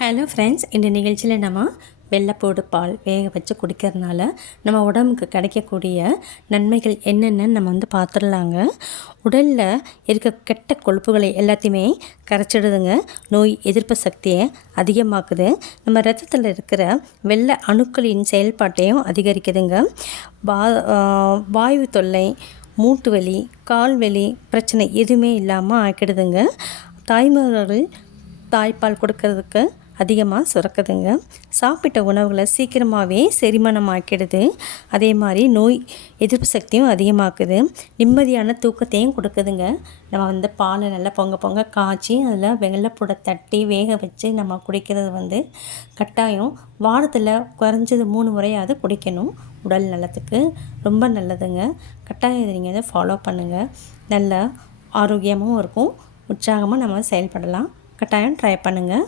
Hello friends, இந்த நிகழ்ச்சியில் நம்ம வெள்ளைப்பூடு பால் வேக வச்சு குடிக்கிறதுனால நம்ம உடம்புக்கு கிடைக்கக்கூடிய நன்மைகள் என்னென்னு நம்ம பார்த்துடலாங்க. உடலில் இருக்க கெட்ட கொழுப்புகளை எல்லாத்தையுமே கரைச்சிடுதுங்க. நோய் எதிர்ப்பு சக்தியை அதிகமாக்குது. நம்ம ரத்தத்தில் இருக்கிற வெள்ளை அணுக்களின் செயல்பாட்டையும் அதிகரிக்குதுங்க. வாயு தொல்லை, மூட்டு வலி, கால் வலி பிரச்சனை எதுவுமே இல்லாமல் ஆக்கிடுதுங்க. தாய்மார்கள் தாய்ப்பால் கொடுக்கறதுக்கு அதிகமாக சுரக்குதுங்க. சாப்பிட்ட உணவுகளை சீக்கிரமாகவே செரிமானம் ஆக்கிடுது. அதே மாதிரி நோய் எதிர்ப்பு சக்தியும் அதிகமாக்குது. நிம்மதியான தூக்கத்தையும் கொடுக்குதுங்க. நம்ம பாலை நல்லா பொங்க காய்ச்சி அதில் வெள்ளைப்பூடை தட்டி வேக வச்சு நம்ம குடிக்கிறது கட்டாயம் வாரத்தில் குறைஞ்சது 3 முறையாவது குடிக்கணும். உடல் நலத்துக்கு ரொம்ப நல்லதுங்க. கட்டாயம் இதை நீங்கள் ஃபாலோ பண்ணுங்கள். நல்ல ஆரோக்கியமாகவும் இருக்கும். உற்சாகமாக நம்ம செயல்படலாம். கட்டாயம் ட்ரை பண்ணுங்கள்.